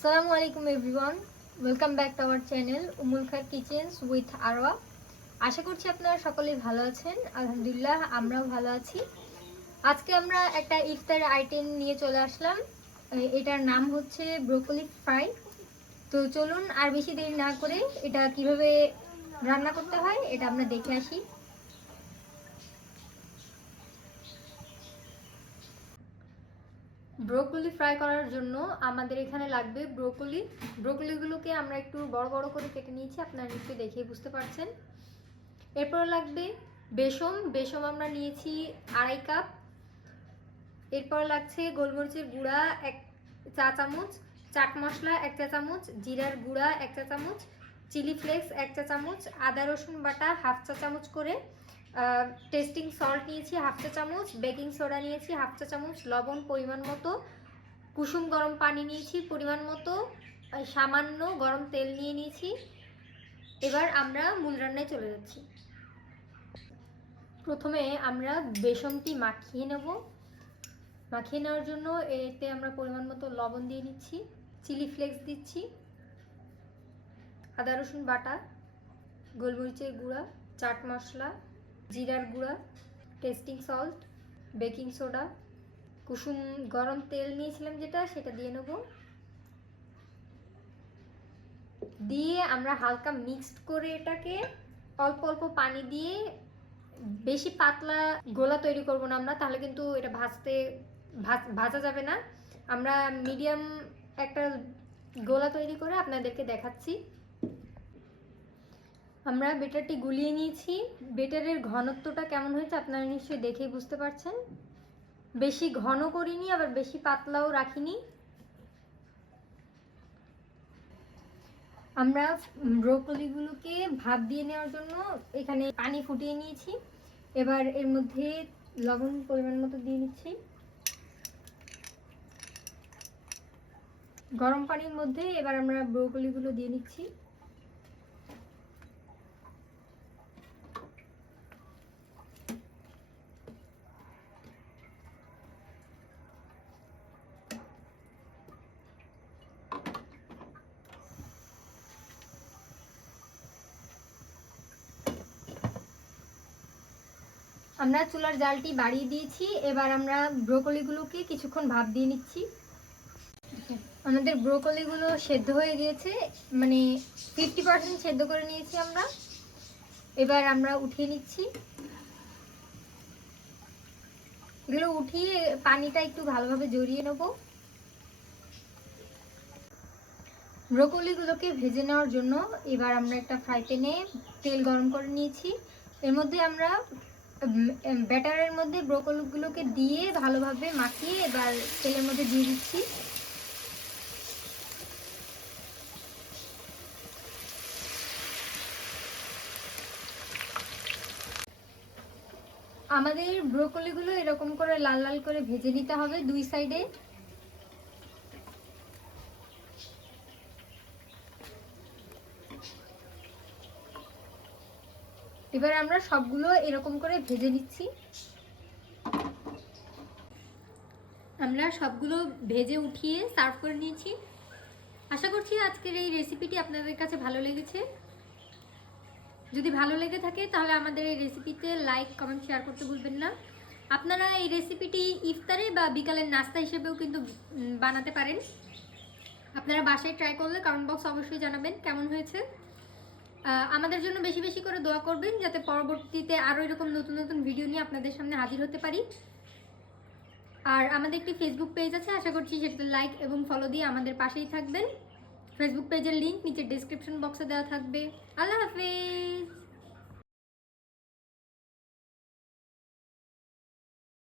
আসসালামু আলাইকুম everyone, welcome back to our channel Ummul Khair kitchens with Arwa. আশা করছি আপনারা সকলেই ভালো আছেন। আলহামদুলিল্লাহ আমরাও ভালো আছি। আজকে আমরা একটা ইফতার আইটেম নিয়ে চলে আসলাম। এটার নাম হচ্ছে ব্রোকলি ফ্রাই। তো চলুন আর বেশি দেরি না করে এটা কিভাবে রান্না করতে হয় এটা আমরা দেখে আসি। ব্রোকলি ফ্রাই করার জন্য আমাদের এখানে লাগবে ব্রোকলিগুলোকে আমরা একটু বড় বড় করে কেটে নিয়েছি, আপনারা নিশ্চয়ই দেখে বুঝতে পারছেন। এরপর লাগবে বেসম আমরা নিয়েছি 2.5 কাপ। এরপর লাগছে গোলমরিচের গুঁড়া 1 চা চামচ, চাট মশলা 1 চা চামচ, জিরার গুঁড়া 1 চা চামচ, চিলি ফ্লেক্স 1 চা চামচ, আদা রসুন বাটা 1/2 চা চামচ করে, টেস্টিং সল্ট নিয়েছি 1/2 চা চামচ, বেকিং সোডা নিয়েছি 1/2 চা চামচ, লবণ পরিমাণ মতো, কুসুম গরম পানি নিয়েছি পরিমাণ মতো, সামান্য গরম তেল নিয়েছি। এবার আমরা মূল রান্নায় চলে যাচ্ছি। প্রথমে আমরা বেসনটি মাখিয়ে নেব। মাখিয়ে নেওয়ার জন্য এতে আমরা পরিমাণ মতো লবণ দিয়ে নিচ্ছি, চিলি ফ্লেক্স দিচ্ছি, আদা রসুন বাটা, গোলমরিচের গুঁড়া, চাট মশলা, জিরার গুঁড়া, টেস্টিং সল্ট, বেকিং সোডা, কুসুম গরম তেল নিয়েছিলাম যেটা সেটা দিয়ে নেব। দিয়ে আমরা হালকা মিক্সড করে এটাকে অল্প অল্প পানি দিয়ে, বেশি পাতলা গোলা তৈরি করব না আমরা, তাহলে কিন্তু এটা ভাজা যাবে না। আমরা মিডিয়াম একটা গোলা তৈরি করে আপনাদেরকে দেখাচ্ছি। আমরা বেটারটি গুলিয়ে নিয়েছি। বেটারের ঘনত্বটা কেমন হয়েছে আপনারা নিশ্চয়ই দেখেই বুঝতে পারছেন। বেশি ঘন করিনি, আবার বেশি পাতলাও রাখিনি। আমরা ব্রোকলিগুলোকে ভাপ দিয়ে নেওয়ার জন্য এখানে পানি ফুটিয়ে নিয়েছি। এবার এর মধ্যে লবণ পরিমাণ মতো দিয়ে নিচ্ছি। গরম পানির মধ্যে এবার আমরা ব্রোকলিগুলো দিয়ে নিচ্ছি। আমরা চুলার জালটি বাড়িয়ে দিয়েছি। এবার আমরা ব্রোকলিগুলোকে কিছুক্ষণ ভাপ দিয়ে নিচ্ছি। আমাদের ব্রোকলিগুলো সেদ্ধ হয়ে গিয়েছে, মানে 50% সেদ্ধ করে নিয়েছি আমরা। এবার আমরা উঠিয়ে নিচ্ছি। এগুলো উঠিয়ে পানিটা একটু ভালোভাবে জড়িয়ে নেব। ব্রোকলিগুলোকে ভেজে নেওয়ার জন্য এবার আমরা একটা ফ্রাই প্যানে তেল গরম করে নিয়েছি। এর মধ্যে আমরা ব্যাটারের মধ্যে ব্রোকলিগুলোকে দিয়ে ভালোভাবে মাখিয়ে এবার তেলের মধ্যে দিয়ে দিচ্ছি। আমাদের ব্রোকলিগুলো এরকম করে লাল লাল করে ভেজে নিতে হবে দুই সাইডে। এবার আমরা সবগুলো এরকম করে ভেজে নিচ্ছি। আমরা সবগুলো ভেজে উঠিয়ে সার্ভ করে নিয়েছি। আশা করছি আজকের এই রেসিপিটি আপনাদের কাছে ভালো লেগেছে। যদি ভালো লেগে থাকে তাহলে আমাদের এই রেসিপিতে লাইক কমেন্ট শেয়ার করতে ভুলবেন না। আপনারা এই রেসিপিটি ইফতারে বা বিকালের নাস্তা হিসেবেও কিন্তু বানাতে পারেন। আপনারা বাসায় ট্রাই করলে কমেন্ট বক্স অবশ্যই জানাবেন কেমন হয়েছে। আমাদের জন্য বেশি বেশি করে দোয়া করবেন যাতে পরবর্তীতে আরও এরকম নতুন নতুন ভিডিও নিয়ে আপনাদের সামনে হাজির হতে পারি। আর আমাদের একটি ফেসবুক পেজ আছে, আশা করছি সেটাতে লাইক এবং ফলো দিয়ে আমাদের পাশেই থাকবেন। ফেসবুক পেজের লিঙ্ক নিচে ডেসক্রিপশন বক্সে দেওয়া থাকবে। আল্লাহ হাফেজ।